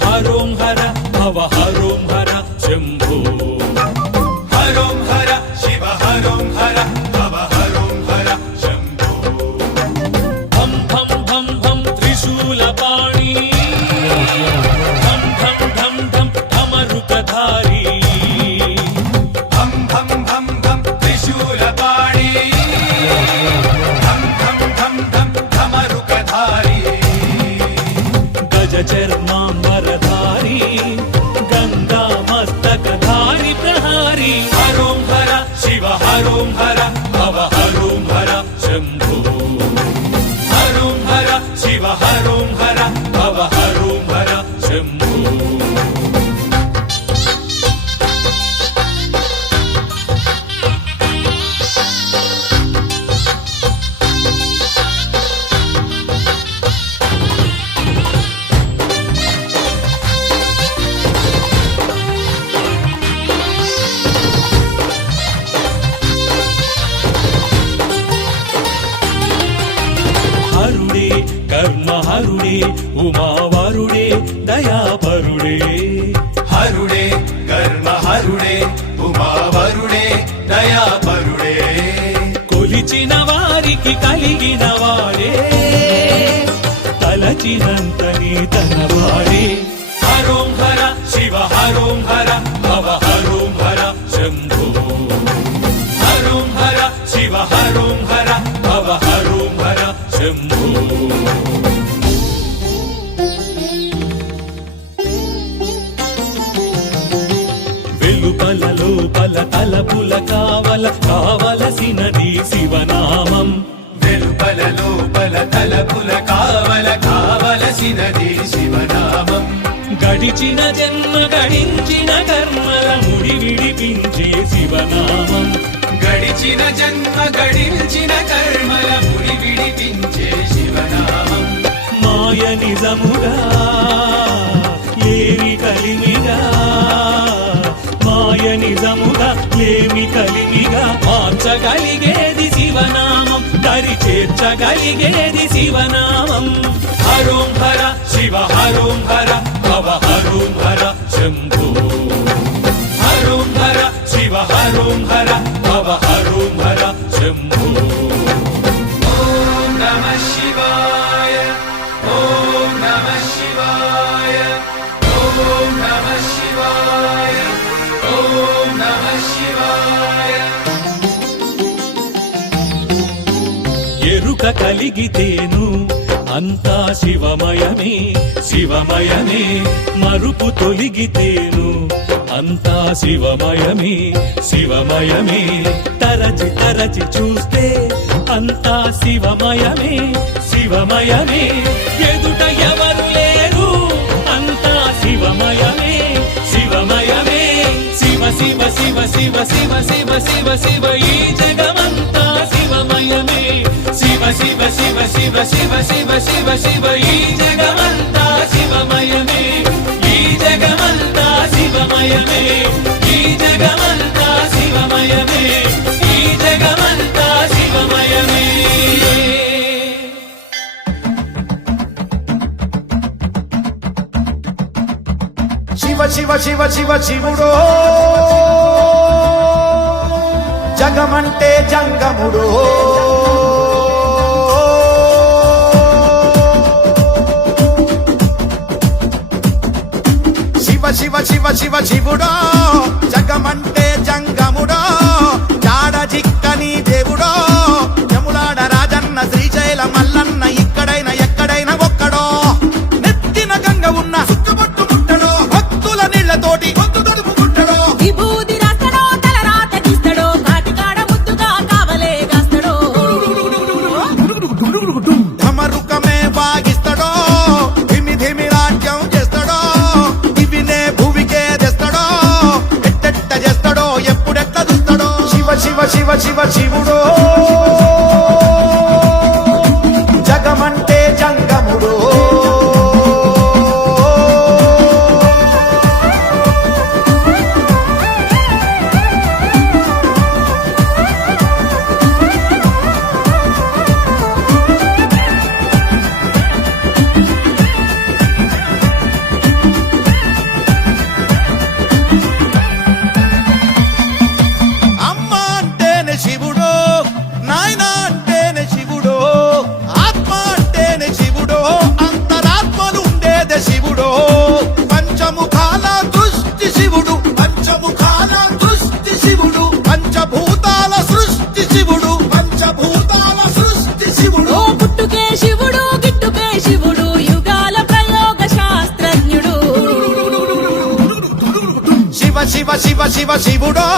హరోం హర భవ హరోం హర శంభో హరోం హర శివ హరోం హర భవ హరోం హర శంభో భం భం భం భం త్రిశూలపాణి ఢం ఢం ఢం ఢం ఢమరుకధారి భం భం భం భం త్రిశూలపాణి ఢం ఢం ఢం ఢం ఢమరుకధారి గజ చర్మాంబరధారి గంగా మస్తకధారి ప్రహారి హరోం హర శివ హరోం హర భవ హరోం హర శంభో హరోం హర శివ హరోం హర భవ హరోం హర శంభో హరుడే కర్మహరుడే ఉమావరుడే దయాపరుడే హరుడే కర్మహరుడే ఉమావరుడే దయాపరుడే కొలిచిన వారికి కలిగిన వాడే తలచినంతని తనవాడే హరోం హర శివ హరోం హర భవ హరోం హర శంభో హరోం హర శివ హరోం హర భవ హరోం హర శంభో వెలుపల లోపల తలపుల కావలసినది శివనామం వెలుపల లోపల తలపుల కావలసినది శివనామం గడిచిన జన్మ గడించిన కర్మల ముడి విడిపించే శివనామం గడిచిన జన్మ గడించిన కర్మల ముడి విడిపించే శివనామం మాయ నిజముగా లేమి కలిమిగా మాయ నిజముగా లేమి కలిమిగా మార్చగలిగేది శివనామం దరి చేర్చగలిగేది శివనామం హరోం హర శివ హరోం హర భవ హరోం హర శంభో హరోం హర శివ హరోం హర భవ హరోం హర శంభో ఓం నమః శివాయ ఓం నమః శివాయ ఓం నమః శివాయ ఓం నమః శివాయ ఎరుక కలిగితేను అంతా శివమయమే శివమయమే మరుపు తొలిగితేను అంతా శివమయమే శివమయమే తరచి తరచి చూస్తే అంతా శివమయమే శివమయమే ఎదుట ఎవరు లేరు అంతా శివమయమే శివమయమే శివ శివ శివ శివ శివ శివ శివ శివ ఈ జగమంతా శివమయమే శివ శివ శివ శివ శివ శివ శివ శివ ఈ జగమంతా శివమయమే ఈ జగమంతా శివమయమే ఈ జగమంతా శివమయమే ఈ జగమంతా శివమయమే శివ శివ శివ శివ శివుడో జగమంటే జంగముడో శివ శివ శివ శివ శివుడో జగమంటే జంగముడో జాడ జిక్కని దేవుడో యములాడ రాజన్న శ్రీశైల మల్లన్న ఇక్కడైనా ఎక్కడైనా ఒక్కడో నెత్తిన గంగ ఉన్న సుట్టుబొట్టు ముట్టడో భక్తుల నీళ్లతోటి పొత్తు తడుపు ముట్టడో విభూది రాస్తడో తల రాత గీస్తడో కాటికాడ ముద్దుగా కావలే గాస్తడో ధమరుకమే వాగిస్తడో ధిమి ధిమి రాజ్యం చేస్తడో దివినే భూమికే తెస్తడో ఎట్టెట్ట చేస్తడో ఎప్పుడెట్ట చూస్తడో శివ శివ శివ శివ శివుడో జగమంటే జంగముడో శివుడు పంచభూతాల సృష్టి శివుడు పంచభూతాల సృష్టి శివుడు ఓ పుట్టుకే శివుడు గిట్టుకే శివుడు యుగాల ప్రయోగ శాస్త్రజ్ఞుడు శివ శివ శివ శివ శివుడో